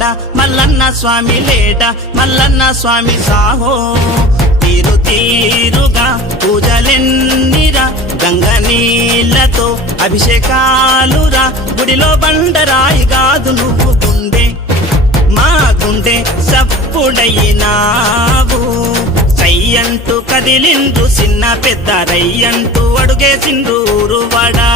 రాడ మల్లన్న స్వామి లేట మల్లన్న స్వామి సాహో తీరు తీరుగా పూజలెన్నిరా గంగ నీళ్లతో అభిషేకాలురా గుడిలో బండరాయి కాదు నువ్వు గుండె మా గుండె సప్పుడయినావు సయ్యంటూ కదిలిండు చిన్న పెద్ద రయ్యంటూ అడుగేసిండు ఊరువాడా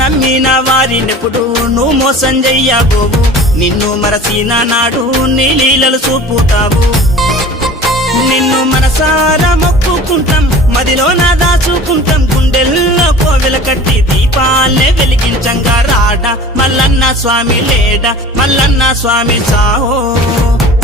నమ్మిన వారినెప్పుడు నువ్వు మోసం చెయ్యబోవు నిన్ను మరసిన నాడు నీ లీలలు చూపుతావు నిన్ను మనసారా మొక్కుకుంటాం మదిలో నా దాచుకుంటాం గుండెల్లో కోవెల కట్టి దీపాలే వెలిగించంగా రాడ మల్లన్న స్వామి లేడ మల్లన్న స్వామి సాహో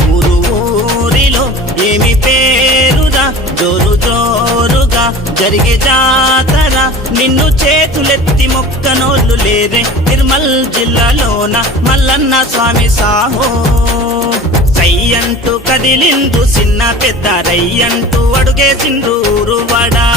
ఊరు ఊరిలో ఏమి పేరురా జోరు జోరుగా జరిగే జాతర నిన్ను చేతులెత్తి మొక్కనోళ్ళు లేరే నిర్మల్ జిల్లాలోన మల్లన్న స్వామి సాహో సయ్యంటూ కదిలిండు చిన్న పెద్ద రయ్యంటూ అడుగేసిండు ఊరువాడా